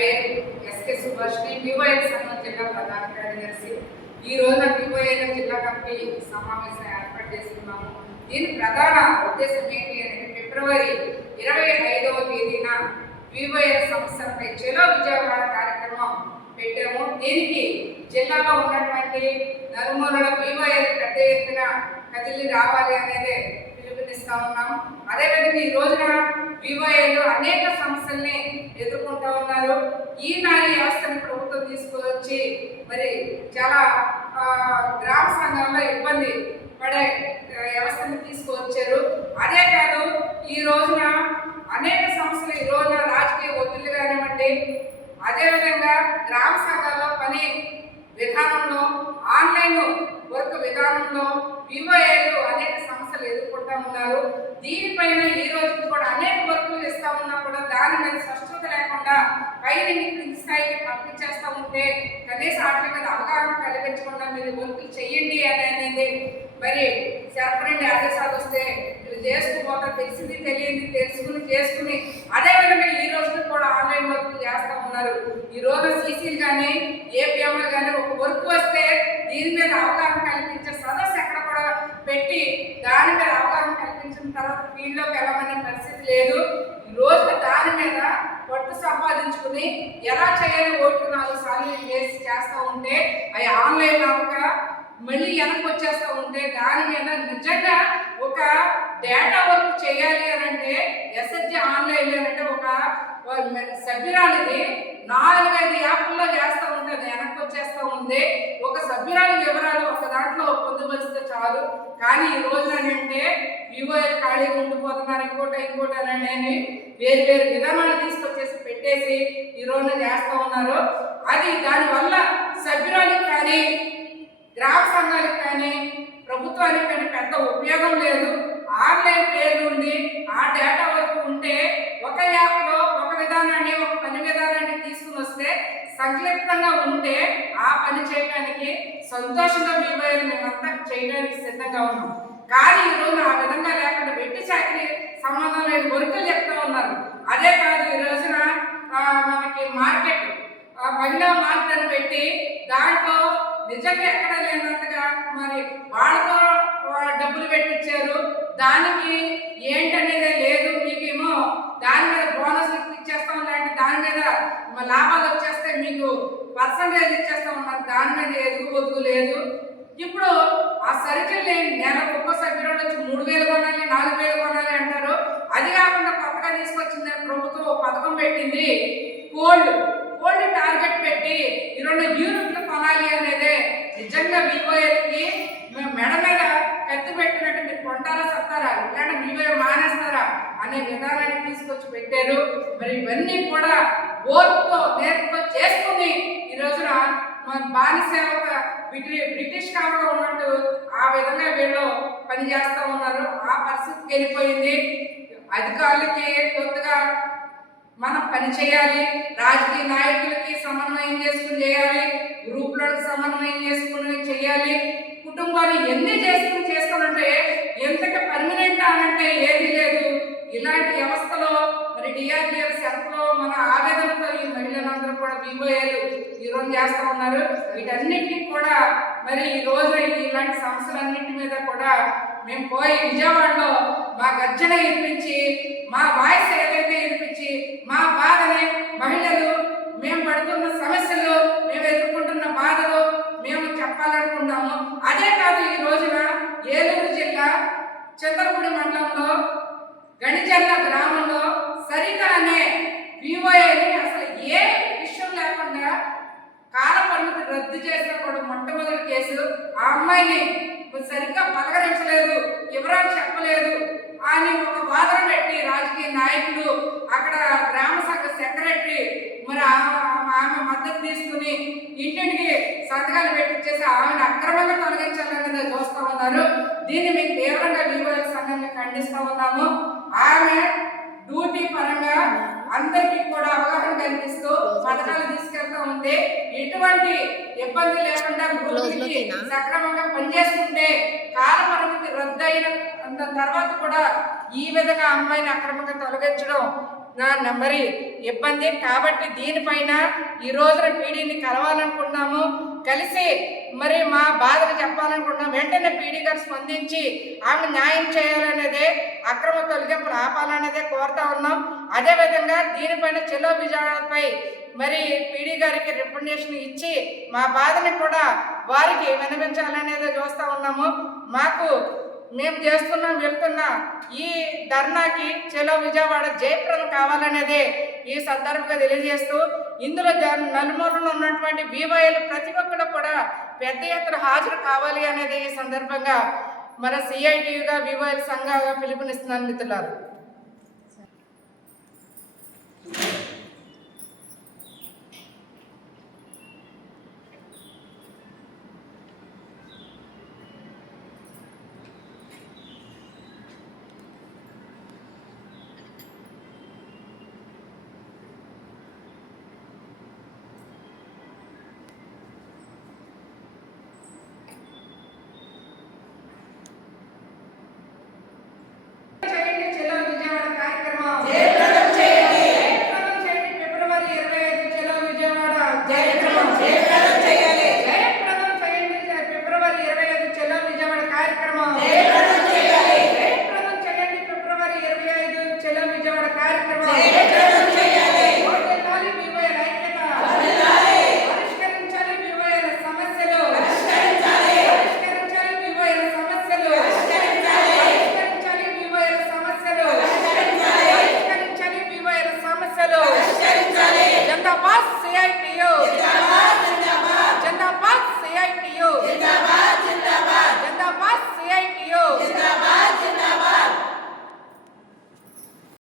పేరు SK Subhashini, VOL సంఘం జిల్లా ప్రధాన కార్యదర్శి. ఈ రోజున వివోఎల్ జిల్లా కమిటీ సమావేశం ఏర్పాటు చేసుకున్నాము. దీని ప్రధాన ఉద్దేశం ఏంటి అంటే ఫిబ్రవరి 25వ తేదీన వివోఎల్ సంస్థలపై చెలో విజయవాడ కార్యక్రమం పెట్టాము. దీనికి జిల్లాలో ఉన్నటువంటి నలుమూలల వివోఎల్ పెద్ద ఎత్తున కదిలి రావాలి అనేది పిలుపునిస్తా ఉన్నాము. అదేవిధంగా ఈ రోజున వివోఏలు అనేక సమస్యల్ని ఎదుర్కొంటూ ఉన్నారు. ఈ నారీ వ్యవస్థను ప్రభుత్వం తీసుకువచ్చి మరి చాలా గ్రామ సంఘాల్లో ఇబ్బంది పడే వ్యవస్థను తీసుకువచ్చారు. అదే కాదు, ఈ రోజున అనేక సమస్యలు ఈ రోజున రాజకీయ ఒత్తిళ్లు కానివ్వండి, అదేవిధంగా గ్రామ సంఘాల్లో పని విధానంలో, ఆన్లైన్ వర్క్ విధానంలో వివోఏలు అనేక సమస్యలు ఎదుర్కొంటూ ఉన్నారు. దీనిపైన ఈ రోజు కూడా అనేక వర్కులు ఇస్తా ఉన్నా కూడా దాని మీద స్పష్టత లేకుండా పైన క్రింది స్థాయికి పంపించేస్తూ ఉంటే కనీసం వాటి మీద అవగాహన కలిగించకుండా మీరు వర్కులు చెయ్యండి అనేది మరి సెపరేట్ ఆదేశాలు వస్తే మీరు చేసుకుపోతారు. తెలిసింది తెలియంది తెలుసుకుని చేసుకుని అదేవిధంగా ఈ రోజు కూడా ఆన్లైన్ వర్క్ చేస్తూ ఉన్నారు. ఈ రోజు సీసీలు కానీ ఏపీఎంలు కానీ ఒక వర్క్ వస్తే దీని మీద అవగాహన కల్పించే సదస్సు ఎక్కడ కూడా పెట్టి దాని మీద అవగాహన కల్పించిన తర్వాత ఫీల్డ్లోకి వెళ్ళమనే పరిస్థితి లేదు. ఈ రోజు దాని మీద పట్టు సంపాదించుకుని ఎలా చేయాలి ఓట్లు 4 సార్లు వేసి చేస్తూ ఉంటే అవి ఆన్లైన్ అవ్వక మళ్ళీ వెనక్కి వచ్చేస్తూ ఉంటే దాని మీద నిజంగా ఒక డేటా వర్క్ చేయాలి అని అంటే ఎస్హెచ్జి ఆన్లైన్ అంటే ఒక సభ్యురాలిది 4-5 యాప్ల్లో చేస్తూ ఉంటుంది, వెనక్కి వచ్చేస్తూ ఉంది. ఒక సభ్యురాలి వివరాలు ఒక దాంట్లో పొందుపరిస్తే చాలు. కానీ ఈ రోజున అంటే వివోఎల్ ఖాళీగా ఉండిపోతున్నారు, ఇంకోటి అని వేరు వేరు విధానాలు తీసుకొచ్చేసి పెట్టేసి ఈ రోజున చేస్తూ ఉన్నారు. అది దానివల్ల సభ్యురాలికి కానీ గ్రామ సంఘాలకు కానీ ప్రభుత్వానికి కానీ పెద్ద ఉపయోగం లేదు. ఆన్లైన్ పేరు ఉంది, ఆ డేటా వరకు ఉంటే ఒక యాప్లో ఒక విధానాన్ని ఒక పని విధానాన్ని తీసుకుని వస్తే సంక్షిప్తంగా ఉంటే ఆ పని చేయడానికి సంతోషంగా వివోఏలు మేమంతా చేయడానికి సిద్ధంగా ఉన్నాం. కానీ ఈ రోజున ఆ విధంగా లేకుండా వెట్టి చాకరీ సంబంధం లేని వర్కులు చెప్తూ ఉన్నారు. అదే కాదు, ఈ రోజున మనకి మార్కెట్ మహిళా మార్కెట్ అని పెట్టి దాంట్లో నిజంగా ఎక్కడ లేనంతగా మరి వాళ్ళతో డబ్బులు పెట్టించారు. దానికి ఏంటనేదే లేదు. మీకేమో దాని మీద బోనస్ ఇచ్చేస్తాం, లాంటి దాని మీద లాభాలు వచ్చేస్తే మీకు పర్సంటేజ్ ఇచ్చేస్తా ఉన్నారు. దాని మీద ఒదుగు లేదు. ఇప్పుడు ఆ సర్కిల్ నెలకు ఒక్కో సభ్యుడు వచ్చి 3,000 కొనాలి, 4,000 కొనాలి అంటారు. అది కాకుండా కొత్తగా తీసుకొచ్చింది ప్రభుత్వం పథకం పెట్టింది, కోల్డ్ టార్గెట్ పెట్టి 20 యూనిట్లు కొనాలి అనేది. నిజంగా వివోఏలకి మెడ మీద కత్తి పెట్టినట్టు మీరు కొంటారా సత్తారా, ఇలాంటి వివోఏ మానేస్తారా అనే విధానాన్ని తీసుకొచ్చి పెట్టారు. మరి ఇవన్నీ కూడా ఓర్పుతో నేర్పుతో చేసుకుని ఈ రోజున మన బానిసేవక బ్రిటిష్ కాలంలో ఉన్నట్టు ఆ విధంగా వీళ్ళు పనిచేస్తూ ఉన్నారు. ఆ పరిస్థితికి వెళ్ళిపోయింది. అధికారులకి కొత్తగా మనం పని చేయాలి, రాజకీయ నాయకులకి సమన్వయం చేసుకుని చేయాలి, గ్రూపులకు సమన్వయం చేసుకుని చేయాలి, కుటుంబాన్ని ఎన్ని చేసుకోవాలంటే ఎంతగా పర్మనెంట్ అనంటే ఏది లేదు. ఇలాంటి వ్యవస్థలో మరి డిఆర్డిఎల్ సెల్ఫ్లో మన ఆవేదనతో ఈ మహిళలందరూ కూడా వివోఏలు ఈరోజు చేస్తూ ఉన్నారు. వీటన్నిటికీ కూడా మరి ఈ రోజు ఇలాంటి సమస్యలన్నింటి మీద కూడా మేము పోయి విజయవాడలో మా గర్జన వినిపించి, మా వాయిస్ ఏదైతే వినిపించి, మా బాధని మహిళలు మేము పడుతున్న సమస్యలు, మేము ఎదుర్కొంటున్న బాధలు మేము చెప్పాలనుకున్నాము. అదే కాదు, ఈ రోజున ఏలూరు జిల్లా చంద్రపూడి మండలంలో గణిచర్ల గ్రామంలో సరిత అనే వివోఏని అసలు ఏ విషయం లేకుండా కాల పరిమితి రద్దు చేసిన కూడా మొట్టమొదటి కేసు. ఆ అమ్మాయిని సరిగ్గా పలకరించలేదు, వివరాలు చెప్పలేదు అని ఒక వాదన పెట్టి రాజకీయ నాయకులు, అక్కడ గ్రామ సంఘ సెక్రటరీ మరి ఆమె మద్దతు తీసుకుని ఇంటింటికి సంతకాలు పెట్టించేసి ఆమెను అక్రమంగా తొలగించాలనేది చూస్తూ ఉన్నారు. దీన్ని మేము తీవ్రంగా వివోఏల సంఘాన్ని ఖండిస్తూ ఉన్నాము. ఆమె డ్యూటీ పరంగా అందరికీ కూడా అవగాహన కల్పిస్తూ పథకాలు తీసుకెళ్తూ ఉంది. ఎటువంటి ఇబ్బంది లేకుండా గ్రూపులకి సక్రమంగా పనిచేస్తుంటే కాల పరిమితి రద్దయిన తర్వాత కూడా ఈ విధంగా అమ్మాయిని అక్రమంగా తొలగించడం మరి ఇబ్బంది కాబట్టి దీనిపైన ఈ రోజున పీడీని కలవాలనుకుంటున్నాము. కలిసి మరి మా బాధను చెప్పాలనుకుంటున్నాం. వెంటనే పీడీ గారు స్పందించి ఆమె న్యాయం చేయాలనేదే, అక్రమ తొలగింపులు ఆపాలనేదే కోరుతా ఉన్నాం. అదేవిధంగా దీనిపైన చెలో విజయవాడపై మరి పీడీ గారికి రికమెండేషన్ ఇచ్చి మా బాధని కూడా వారికి వినిపించాలనేది చూస్తూ ఉన్నాము. మేము వెళ్తున్న ఈ ధర్నాకి చెలో విజయవాడ జయప్రదం కావాలనేదే ఈ సందర్భంగా తెలియజేస్తూ, ఇందులో నలుమూలలో ఉన్నటువంటి బీవైలు ప్రతి ఒక్కరు కూడా పెద్ద ఎత్తున హాజరు కావాలి అనేది ఈ సందర్భంగా మన సిఐటియుగా బీవైల సంఘంగా పిలుపునిస్తున్నాను మిత్రులారు.